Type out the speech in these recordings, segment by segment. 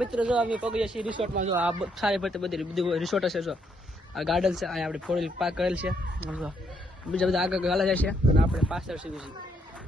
મિત્રો જો અમે પગીએ છીએ રિસોર્ટમાં. જો આ સારી ભરતી બધી રિસોર્ટ હશે. જો આ ગાર્ડન છે, અહીંયા આપણે ફોર વ્હીલ પાર્ક કરેલ છે. જો બીજા બધા આગળ હાલા જાય છે અને આપણે પાછળ સીવી છીએ.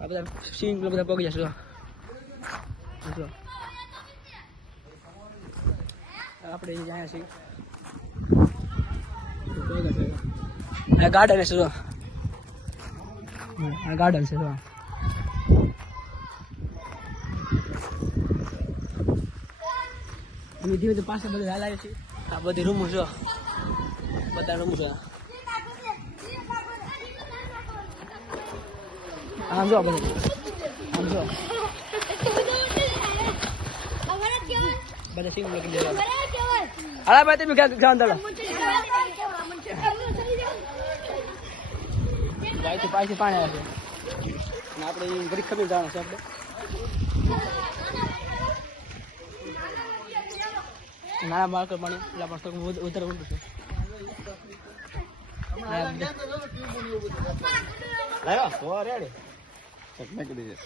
આ બધા સ્વિમિંગ પુલ બધા પગી જશે. જો આપણે અહીંયા છીએ. આ ગાર્ડન છે. જો આ ગાર્ડન છે. જો ધીમે ધીમે પાછા બધા હાલાય છે. આ બધી રૂમો જો બધા રૂમો છે. આમ જો બધા આમ જો બધા સિંગ લગી જાય. હાલા ભાઈ તમે ગામ દાડો ભાઈ તો પાછી પાણી આવે છે અને આપણે ઘડી ખબર જવાનું છે. આપણે નાના બાળકો પાણી એટલે આપણે વધારે ઊંડું છે. હા મૂકી દઈએ.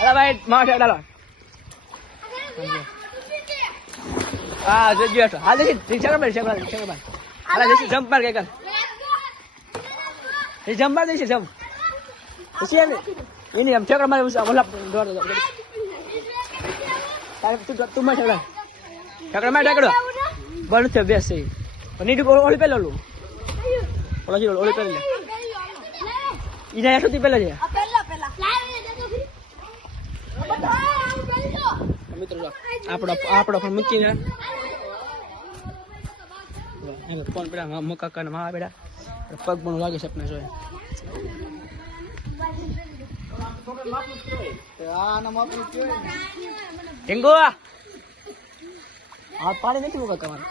અલા ભાઈ માથે ડાલો. હા જો હાલ દે રિક્ષા પર હાલા જશે જમ્પ માર કે કર એ જમ્પ માર દેશે જમ્પ પછી એની આમ ઠેકડા મારે ઓલા દોડ દો તારે તું માં ઠેકડા માર ઠેકડો બળ છે બેસ છે નીટ ઓલી પેલો લો ઓલા જીરો ઓલી પેલો ઈના સુધી પેલા છે. મિત્રો આપણો પણ મૂકીને ફોન પેલા મુકાકા ને મા બેડા પગ પણ લાગે છે આપણે જોઈએ. ટેંગો આ પાણી નથી મુકાકા મારે.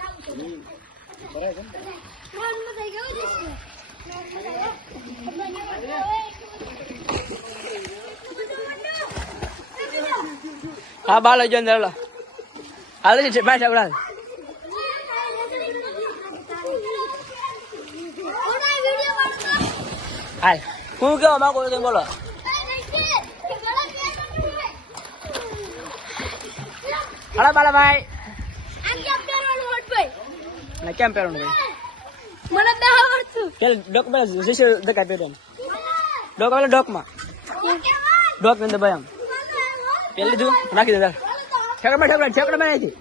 હા બાલો જો અંદર હાલે છે ભાઈ સાગડા હાલ હું કેવા માંગુ તમે બોલો. હાલા બાલા ભાઈ ના કેમ પહેરવાનું ભાઈ મને ના આવડતું પેલ ડોકમાં જશે દકા પહેરવાનું ડોક વાળો ડોકમાં ડોક ને ભાઈ આમ પેલ લીધું નાખી દે ઠેકડા મારી હતી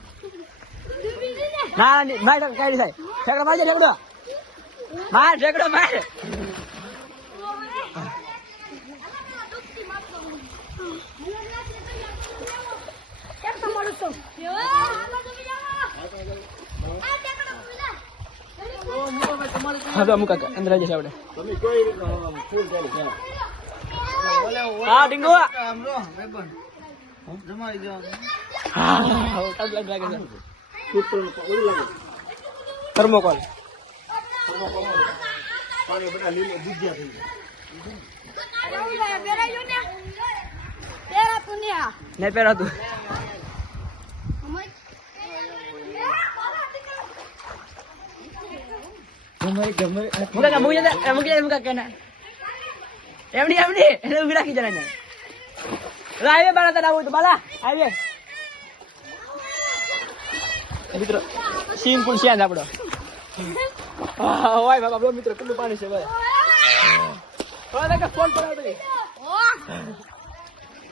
ના માર કઈ થાય ઠેકડા મારી ઠેકડો માર ઠેકડો માર હા અમુક અંદર જશે આપણે. હા ડીંગો થર્મોકોલ ને પહેરાતું એમડી રાખી જરા આવે બાલા તને આવું તો બાલા આવે મિત્રો સ્વિમિંગ પુલ છે આપણો. હોય બાબા આપણો મિત્રો કેટલું પાણી છે ભાઈ. ફોન પર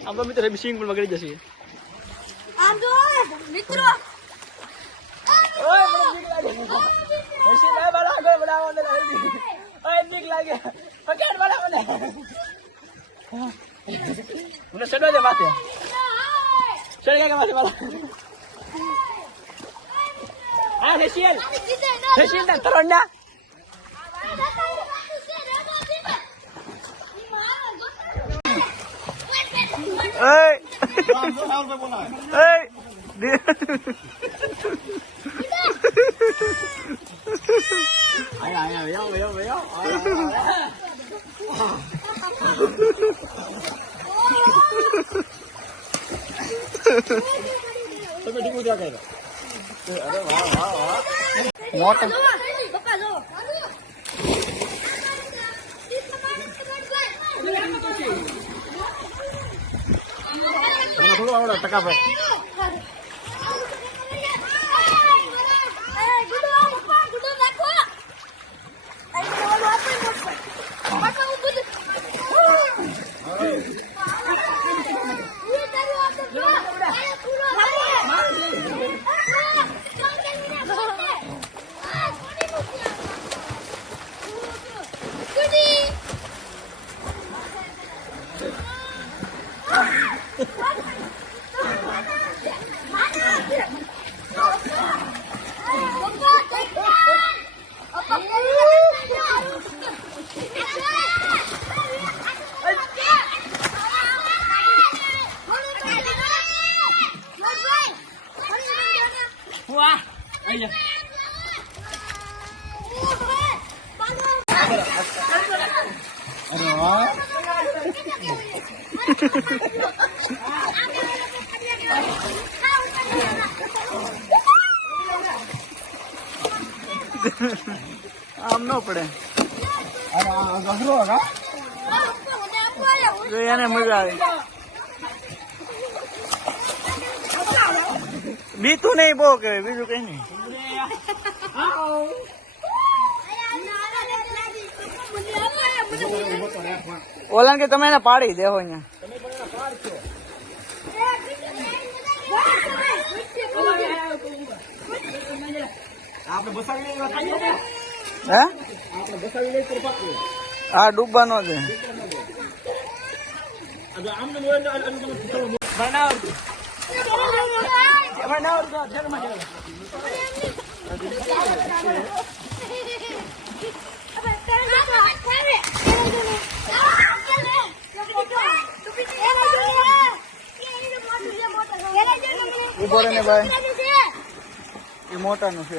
આપણો મિત્રો સ્વિમિંગ પુલમાં ગળી જશે. મિત્રો લાગે મને ચડવા દે માથે ચડી ગયા માથે મારા આ રેશિયલ ના તરંડા તમે ડીકું ક્યાં કર્યા? અરે વાહ વાહ વાહ મોટા પપ્પા જો થોડું આવડે ટકા ભાઈ આમ ન પડે એને મજા આવે બીતું નહીં બહુ કે બીજું કઈ નહીં ઓલા કે તમે એને પાડી દેવો અહીંયા હા ડૂબવાનો છે ઉભો રહે ને ભાઈ એ મોટાનું છે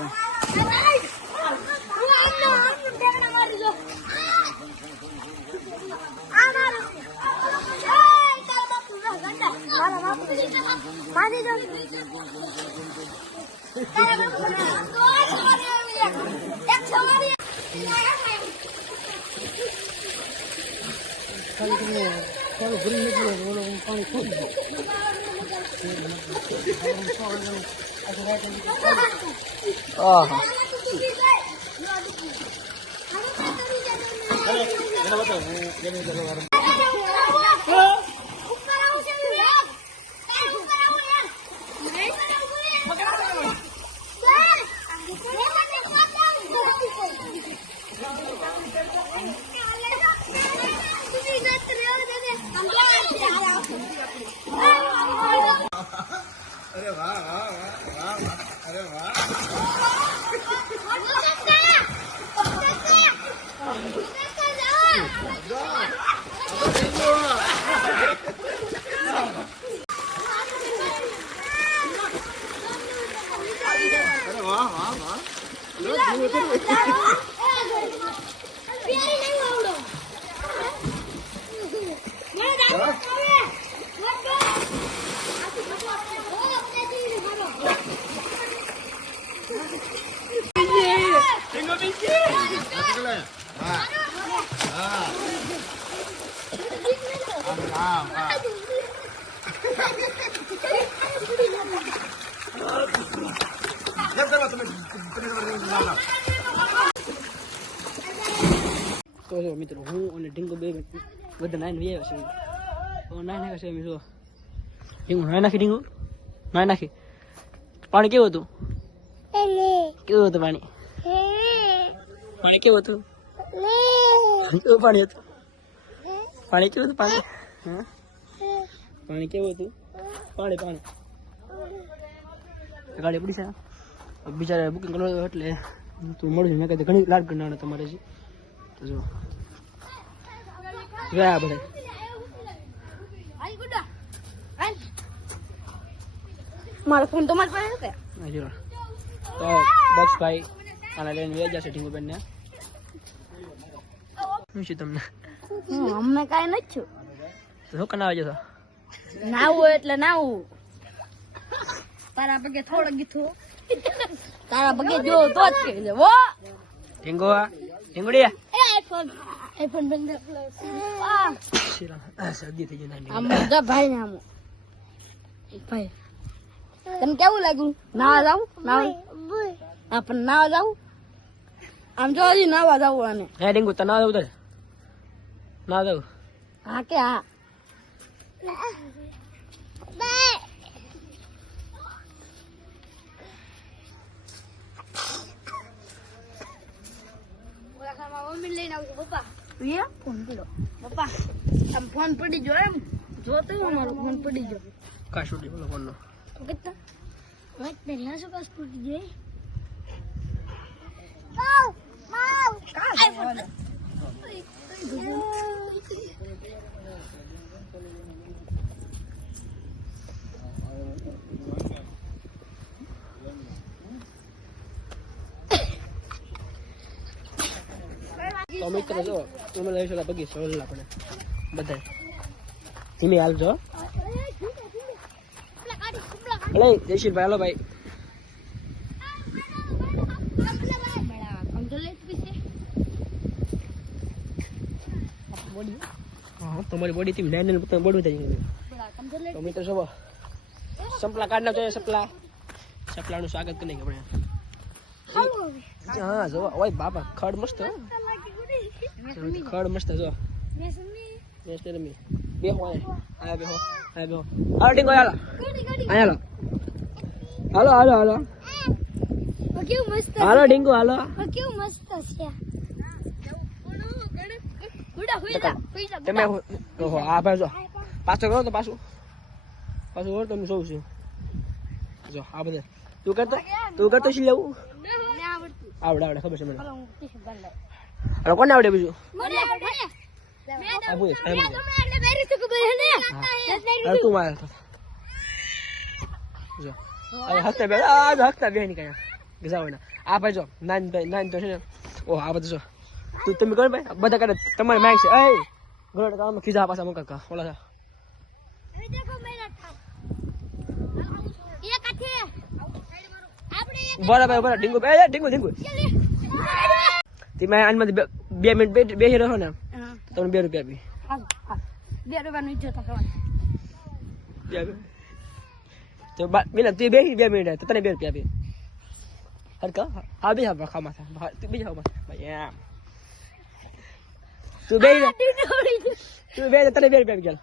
अरे वाह वाह वाह वाह अरे वाह अरे वाह वाह वाह તો જો મિત્રો હું અને ઢીંગો બે બધા નાઈને વ્યાયો છે તો નાઈ નાખે છે એમ જો ઢીંગો નાઈ નાખી ઢીંગો નાઈ નાખી પાણી કેવું હતું કેવું હતું પાણી કેવું હતું કેવું પાણી હતું પાણી કેવું હતું પાણી હા પાણી કેવું હતું પાણી પાણી ગાડી પડી છે બિચારા બુકિંગ કરવા એટલે તું મળું મેં કહી ઘણી લાડ કરનાર તમારે છે તો જો ગયા બધા મારો ફોન તો મારી પાસે છે જો તો બોક્સ ભાઈ આના લઈને વેજ જશે ઢીંગુ બેન ને શું છે તમને અમને કાંઈ નથી છું શું કનાવે જશો નાવું એટલે નાવું તારા પગે થોડો ગીથો તારા પગે જો તો જ કે છે વો ઢીંગો ઢીંગુડી આઈફોન બંધ સદી થઈ ગઈ આમ જા ભાઈ ને આમ ભાઈ તને કેવું લાગ્યું નાવા જાવ નાવા પણ નાવા જાવ આમ જો હજી નાવા જાવ અને હે ડીંગુ તને ના જવું ના જવું હા કે હા મમ્મી લઈને આવજો પપ્પા ફોન પડ્યો પપ્પા આમ ફોન પડી ગયો એમ જોતો મારો ફોન પડી ગયો કા છૂટી બોલો ફોન નો કેટલા વાત પહેલા શું કાસ ફૂટી ગઈ તો મિત્ર જો તમે લઈ શકો બગી સોલ આપણે બધા ધીમે હાલજો અલે જયશીલભાઈ હાલો ભાઈ હા તમારી બોડી થી નાની નાની બોડી થઈ જાય તો મિત્ર જો સંપલા કાઢ નાખો સપલાનું સ્વાગત કરી આપણે હા જો ઓય બાપા ખડ મસ્ત ખડ મસ્ત જો મેસ રમી બેહો આયા બેહો હાલો ડીંગો હાલો હાલો હાલો હાલો કેવું મસ્ત હાલો ડીંગો હાલો કેવું મસ્ત છે તમે ઓહો આ ભાઈ જો પાછો કરો તો પાછું ઓર તમે જોઉં છું જો આ બધે તું કરતો શી લેવું આવડે ખબર છે મને અરે કોને આવડે બીજું તું મારે જો હકતા બે ની કયા ગજાવ ના આ ભાઈ જો નાન તો છે ને ઓહ આ બધું જો તું તમે કરો ભાઈ બધા કરે તમારે માંગ છે એ ગોળ કામ ખીજા પાછા મકા કા ઓલા બરાબર ડીંગુ ડીંગુ તમે આનમાં 2 મિનિટ બેસી રહો ને તમને 2 રૂપિયા આપી 2 રૂપિયાનું તો મિલા તું બેસી 2 મિનિટ તો તને 2 રૂપિયા આપી હરકા હા બે હા ખામા થા તું બીજા ખામા ભાઈ એમ તું બે તને 2 રૂપિયા આપી ચાલ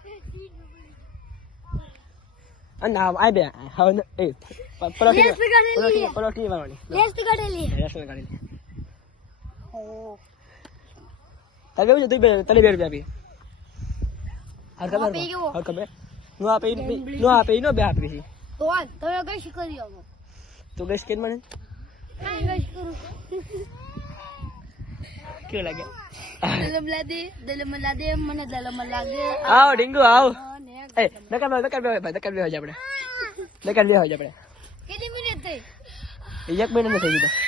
અને આ બે હા એ પલોટી વાળવાની લેસ્ટ કાઢેલી તને એવું છે તું તને 2 રૂપિયા આપી હરકા બે નો આપે નો બે આપી છે તો તમે કઈ શીખવી આવો તો ગેસ કેમ મને કઈ કરું કેવું લાગે દલમ લાદે મને દલમ લાગે આવ ડીંગુ આવ એ દકર બે હોય આપણે કેટલી મિનિટ થઈ 1 મિનિટ નથી થઈ ગયો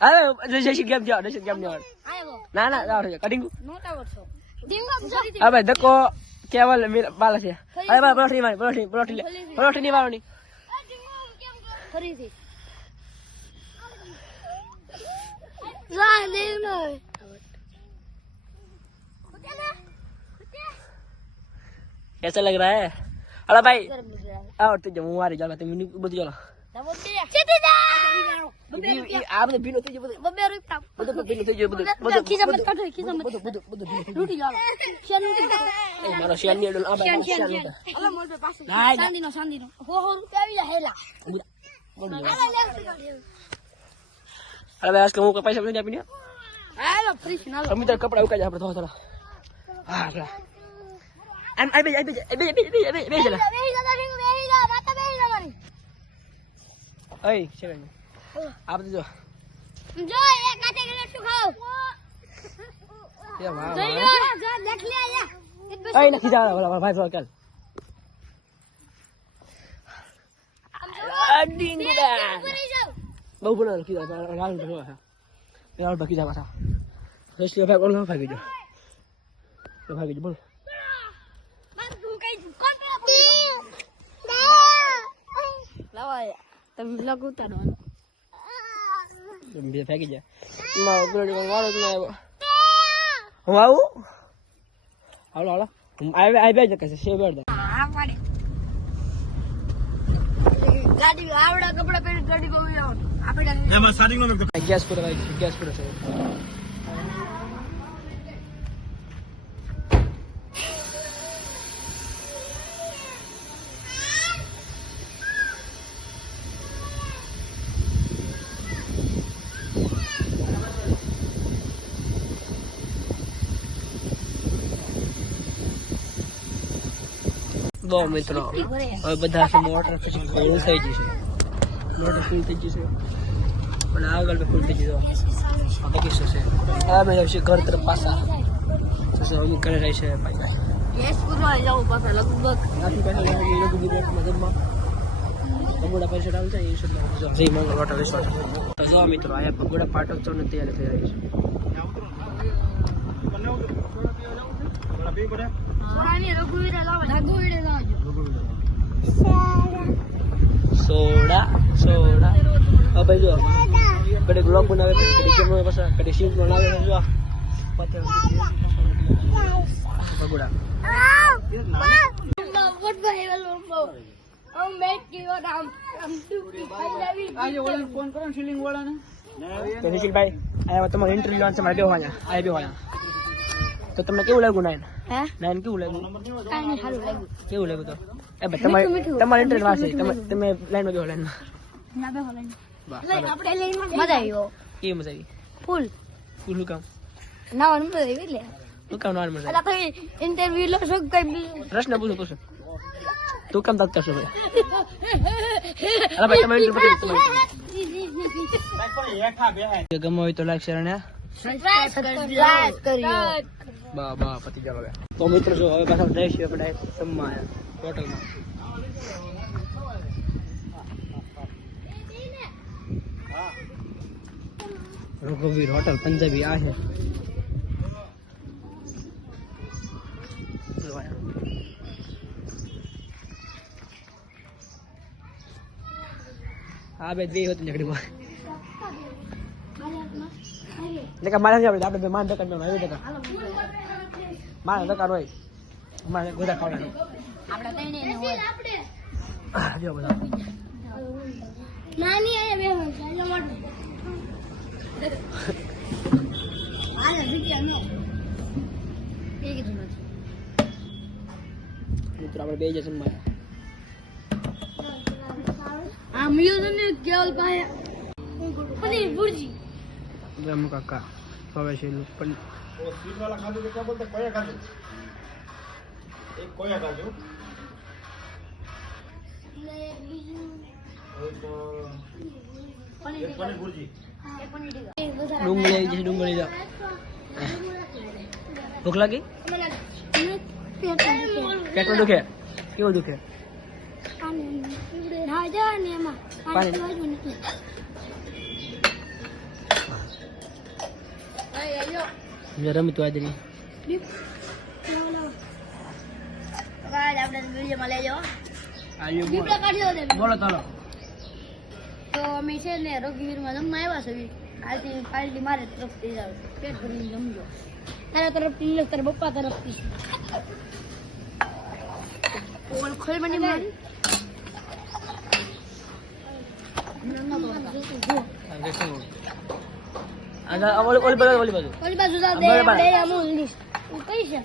હવે જશે ગેમ જાવ આયો ના આવ કટિંગ નોટા વર્ષો ડીંગો જલ્દી હવે ધક્કો કેવલ બાલા છે અરે બા પલોટી ની વાળવાની ફરીથી લા દે નો कैसा लग रहा है अला भाई आओ तो जमू मारी जाला तुम બધું जाला આ બધું ભીનો થઈ ગયો બધું ભીનો થઈ ગયો બધું ખીસા મત કાઢો રૂટી લાવો શેન એ મારો શેન ની આ બાજુ શેન અલા મોર પે પાસે શાંતિનો હો રૂપિયા આવી જા હેલા અરે ભાઈ આજ કે પૈસા નથી આપીને હાલો ફ્રી ના લો અમિત કપડા ઉકાઈ આપણે થોડા હા આપડા એમ બે જલા ઓય છે આ બધું જો એક કાતે ગલે શું ખાવ એ વાહ જો દેખ લે આયા ઓય નથી જા ઓલા ભાઈ ચાલ ડીંગુ બા બહુ બનો કીધા લાલ ભરો હા યાર બાકી જા પાછા રેસ્ટ ભાઈ બોલ ભાગી જો તો ભાગી જો બોલ તમે બ્લોગ ઉતારવાનો બે ભાગી જા મારો ગોળી વાળો જ ના આવ્યો હું આવું હાલો આઈ બે જકે છે બેડ હા પાડે ગાડી આવડા કપડા પહેરી ગાડી ગમે આપણે એમાં સારી નો ગેસ પૂરો ગેસ પૂરો છે દો મિત્રો હવે બધા છે મોટર પછી ફૂલ થઈ જશે મોટર ફૂલ થઈ જશે પણ આગળ ફૂલ થઈ જશે આ બગીચો છે આ મેં આવશે ઘર તરફ પાછા તો અમુક કરે રહી છે પાછા ગેસ પૂરવા જાવ પાછા લગભગ નાથી પાછા મગજમાં ભગોડા પૈસા ડાલ જાય એ શબ્દ જઈ મંગળ વોટર રિસોર્ટ તો જો મિત્રો અહીંયા ભગોડા પાટોત્સવ ને તૈયારી થઈ રહી છે સોડા સોડા હા ભાઈ જો કડે બ્લોગ બનાવે કડે કેમ પાછા કડે સીન બનાવે જો ભગોડા ફોન કરો ફિલિંગ વાળાને તો નિશિલભાઈ આયા તમારો ઇન્ટરવ્યુ આન્સર મારે બેહવાના આયા બેહવાના તો તમને કેવું લાગ્યું નાયન હે નાયન કેવું લાગ્યું કાઈ નહીં સારું લાગ્યું કેવું લાગ્યું તો એ ભાઈ તમારે ઇન્ટરવ્યુ વાસે તમે લાઈનમાં બેહો લાઈનમાં ના બે હોલે વાહ આપણે લાઈનમાં મજા આવ્યો કેવી મજા આવી ફૂલ ફૂલ કામ ના મજા આવી એટલે તું કામ ના મજા અલા તો ઇન્ટરવ્યુ લો છો કઈ પ્રશ્ન પૂછો તું કામ તાત કરશો ભાઈ અરે ભાઈ તમે ઇન્ટરવ્યુ ગમો હોય તો લાઈક શેર અને સબસ્ક્રાઇબ કર્યો બા પતિ જાવ હવે તો મિત્રો જો હવે પાછા જઈ છીએ આપણે જમવા હોટલમાં રઘુવીર હોટલ પંજાબી આ છે આ બે હોતી નીકળી એટલે મારે આપણે માન દુકાન આવી ટકા મારે દુકાન હોય અમારે બધા ખાવાનું આપણે તઈને ને હોય જો બધા નાની આયા બે હોય એટલે મોટું આલે વિડિયો નો એ કીધું નથી મિત્રો આપણે બે જ જમવા આ મ્યુઝિક ને કેવલ પાય પનીર ભુરજી બ્રહ્મ કાકા હવે છે પણ સ્વીટ વાળા ખાધું તો ક્યાં બોલતા કોયા ખાધું એક કોયા ખાધું એક પનીર ભુરજી ડુંગળી આવી જશે ડુંગળી લો ભૂખ લાગી પેટમાં દુખે કેવું દુખે પાણી રમતું આજરી આપણે વિડીયોમાં લેજો બોલો ચાલો તો અમે છે ને રઘુવીરમાં જમવા આવ્યા છે આજથી પાર્ટી મારે તરફથી જાવ પેટ ભરીને જમજો તારા તરફથી ને તારા પપ્પા તરફથી ઓલ ખોલ બની મારી ઓલી બાજુ જાવ દે આપણે અમૂલ ની કઈ છે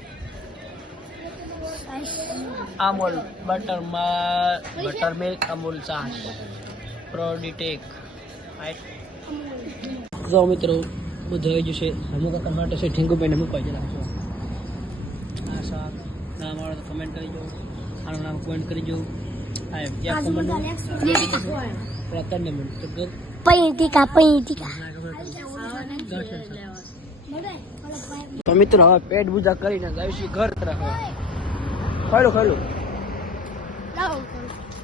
અમૂલ બટર મિલ્ક અમૂલ છાશ પ્રોડીટેક જો મિત્રો બધું આવી જશે અમુક કાકા માટે છે ઠીંગુભાઈને મૂકવા જરા છો આ શાક નામ વાળો તો કમેન્ટ કરી જો આનું નામ કમેન્ટ કરી જો આ ત્યાં કમેન્ટ થોડા કરને મિનિટ તો પૈતિકા તો મિત્રો હવે પેટ પૂજા કરીને જઈશું ઘર તરફ ખોલું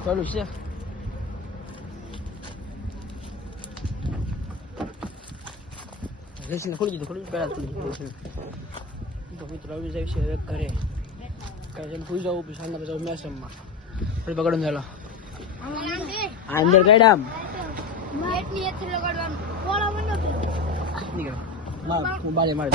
ખોલું છે રેસીને ખોલી દીધું પહેલા ખોલી દીધું તો મિત્રો આવી જાય છે હવે ઘરે જઈને ભૂઈ જવું પછી સાંજના પછી મેસમમાં ફરી પકડું ચાલો અંદર ગયડા આમ નીકળ હું બાલે મારે